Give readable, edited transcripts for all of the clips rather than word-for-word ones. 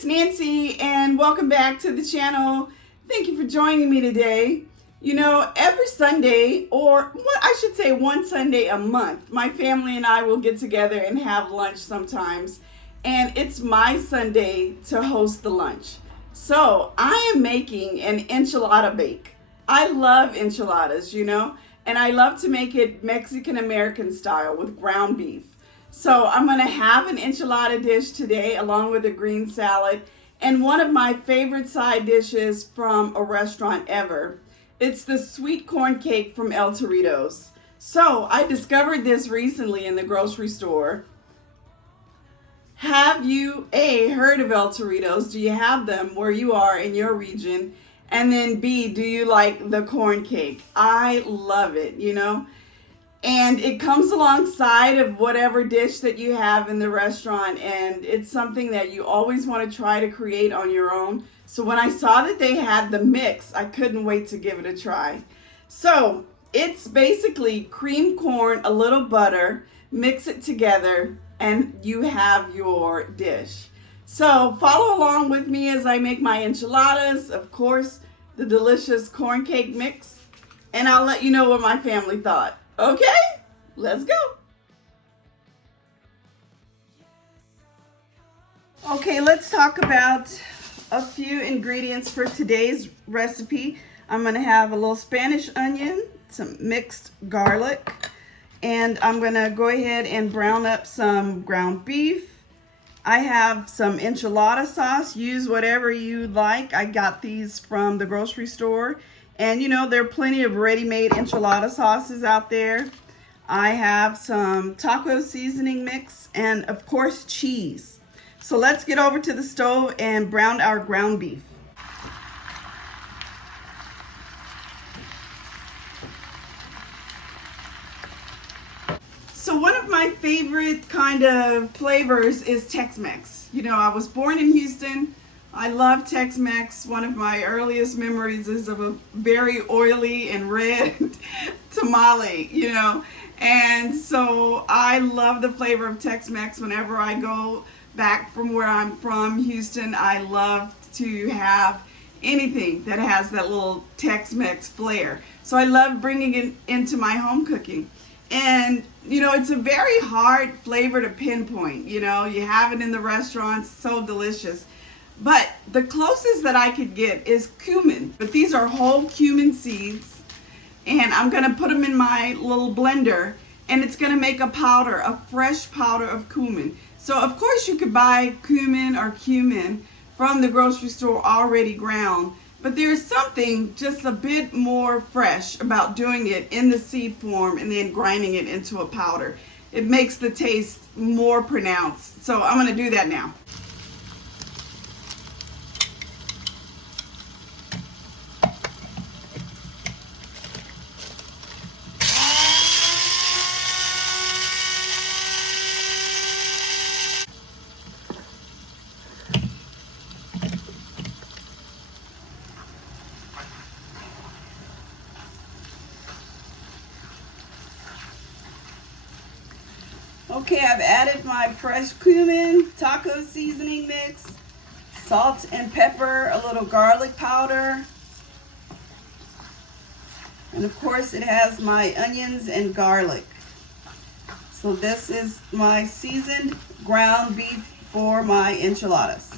it's Nancy and welcome back to the channel. Thank you for joining me today. You know, every Sunday, or what I should say one Sunday a month, my family and I will get together and have lunch sometimes. And it's my Sunday to host the lunch. So I am making an enchilada bake. I love enchiladas, you know, and I love to make it Mexican American style with ground beef. So I'm going to have an enchilada dish today along with a green salad and one of my favorite side dishes from a restaurant ever. It's the sweet corn cake from El Torito's. So I discovered this recently in the grocery store. Have you heard of El Torito's? Do you have them where you are in your region? And then B, do you like the corn cake? I love it, you know. And it comes alongside of whatever dish that you have in the restaurant, and it's something that you always want to try to create on your own. So when I saw that they had the mix, I couldn't wait to give it a try. So it's basically cream corn, a little butter, mix it together, and you have your dish. So follow along with me as I make my enchiladas, of course, the delicious corn cake mix, and I'll let you know what my family thought. Okay, let's go. Okay, let's talk about a few ingredients for today's recipe. I'm gonna have a little Spanish onion, some mixed garlic, and I'm gonna go ahead and brown up some ground beef. I have some enchilada sauce. Use whatever you like. I got these from the grocery store. And you know, there are plenty of ready-made enchilada sauces out there. I have some taco seasoning mix and of course cheese. So let's get over to the stove and brown our ground beef. So one of my favorite kind of flavors is Tex-Mex. You know, I was born in Houston. I love Tex-Mex. One of my earliest memories is of a very oily and red tamale, you know. And so I love the flavor of Tex-Mex. Whenever I go back from where I'm from, Houston, I love to have anything that has that little Tex-Mex flair. So I love bringing it into my home cooking. And, you know, it's a very hard flavor to pinpoint. You know, you have it in the restaurants, so delicious. But the closest that I could get is cumin. But these are whole cumin seeds. And I'm going to put them in my little blender. And it's going to make a powder, a fresh powder of cumin. So, of course, you could buy cumin or cumin from the grocery store already ground. But there's something just a bit more fresh about doing it in the seed form and then grinding it into a powder. It makes the taste more pronounced. So I'm going to do that now. Okay, I've added my fresh cumin, taco seasoning mix, salt and pepper, a little garlic powder, and of course it has my onions and garlic. So this is my seasoned ground beef for my enchiladas.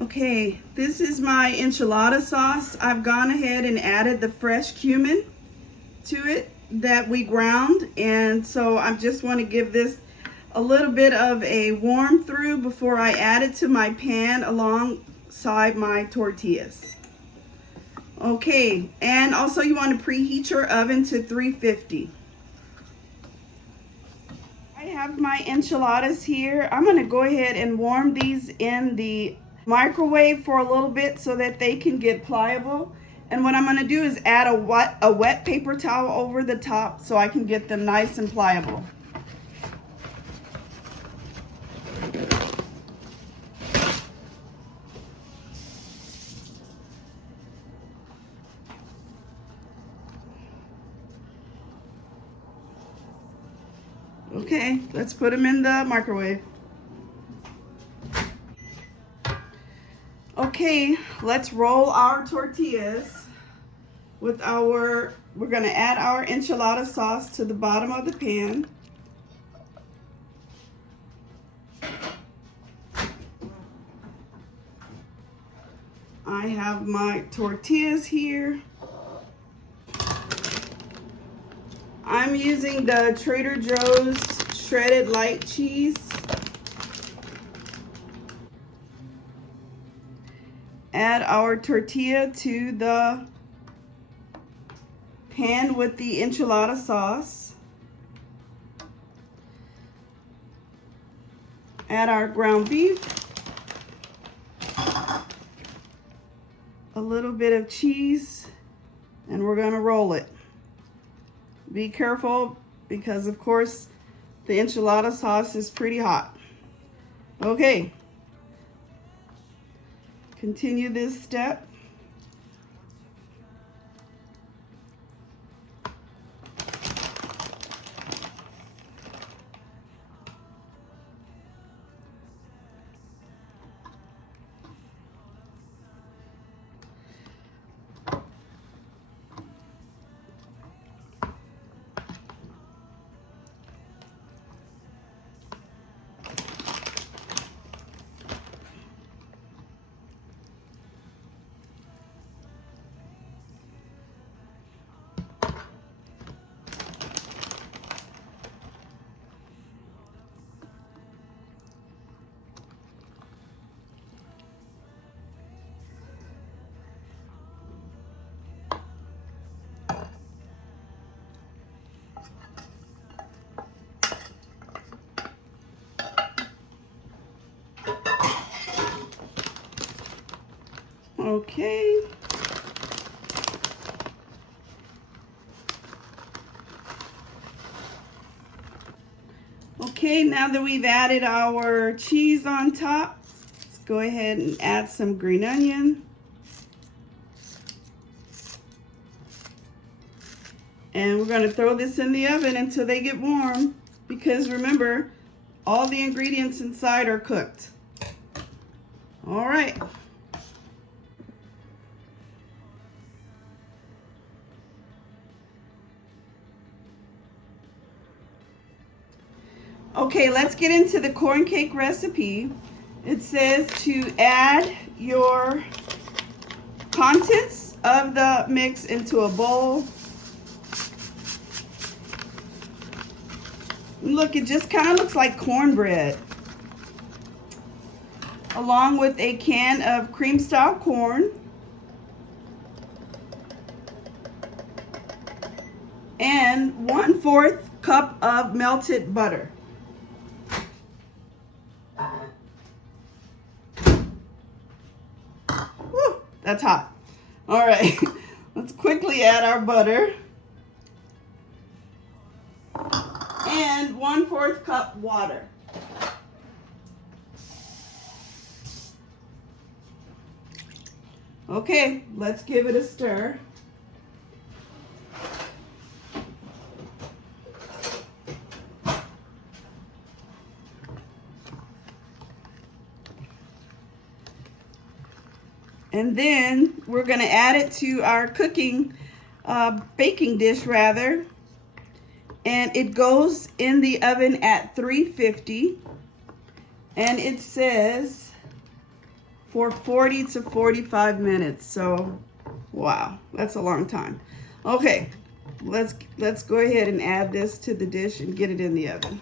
Okay, this is my enchilada sauce. I've gone ahead and added the fresh cumin to it that we ground, and so I just want to give this a little bit of a warm through before I add it to my pan alongside my tortillas. Okay, and also you want to preheat your oven to 350. I have my enchiladas here. I'm going to go ahead and warm these in the microwave for a little bit so that they can get pliable. And what I'm going to do is add a wet paper towel over the top so I can get them nice and pliable. Okay, let's put them in the microwave. Okay, let's roll our tortillas with we're gonna add our enchilada sauce to the bottom of the pan. I have my tortillas here. I'm using the Trader Joe's shredded light cheese. Add our tortilla to the pan with the enchilada sauce. Add our ground beef. A little bit of cheese, and we're gonna roll it. Be careful because of course the enchilada sauce is pretty hot. Okay, continue this step. Okay. Okay, now that we've added our cheese on top, let's go ahead and add some green onion. And we're gonna throw this in the oven until they get warm, because remember, all the ingredients inside are cooked. All right. Okay, let's get into the corn cake recipe. It says to add your contents of the mix into a bowl. Look, it just kind of looks like cornbread. Along with a can of cream style corn. And 1/4 cup of melted butter. Woo, that's hot. All right, let's quickly add our butter. And 1/4 cup water. Okay, let's give it a stir. And then we're gonna add it to our baking dish rather. And it goes in the oven at 350. And it says for 40 to 45 minutes. So, wow, that's a long time. Okay, let's go ahead and add this to the dish and get it in the oven.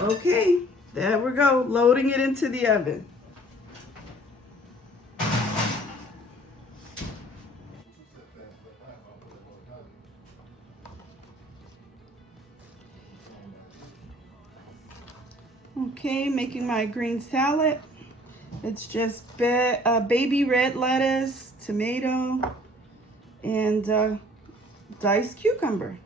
Okay, there we go, loading it into the oven. Okay, making my green salad. It's just baby red lettuce, tomato, and diced cucumber.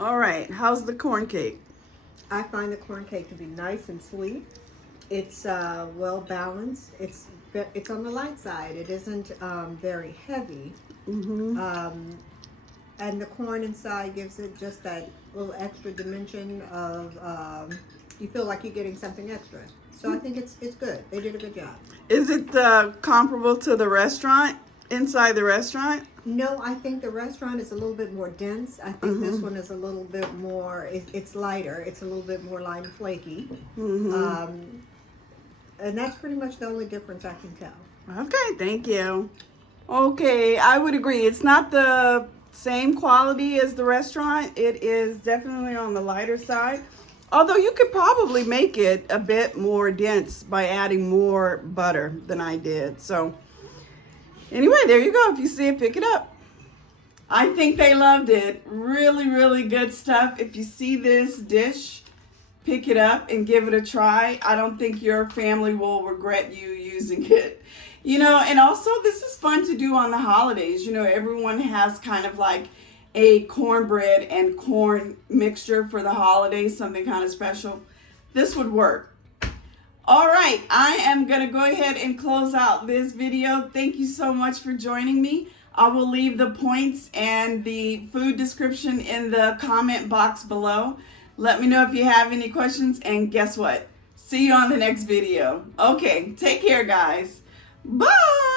All right, how's the corn cake? I find the corn cake to be nice and sweet. It's well balanced. It's on the light side. It isn't very heavy. And the corn inside gives it just that little extra dimension of you feel like you're getting something extra. So I think it's good. They did a good job. Is it comparable to the restaurant, inside the restaurant? No, I think the restaurant is a little bit more dense. I think this one is a little bit more, it's lighter. It's a little bit more light and flaky. And that's pretty much the only difference I can tell. Okay, thank you. Okay, I would agree. It's not the same quality as the restaurant. It is definitely on the lighter side. Although you could probably make it a bit more dense by adding more butter than I did. So anyway, there you go. If you see it, pick it up. I think they loved it. Really, really good stuff. If you see this dish, pick it up and give it a try. I don't think your family will regret you using it. You know, and also this is fun to do on the holidays. You know, everyone has kind of like a cornbread and corn mixture for the holidays, something kind of special. This would work. All right, I am going to go ahead and close out this video. Thank you so much for joining me. I will leave the points and the food description in the comment box below. Let me know if you have any questions, and guess what? See you on the next video. Okay, take care, guys. Bye!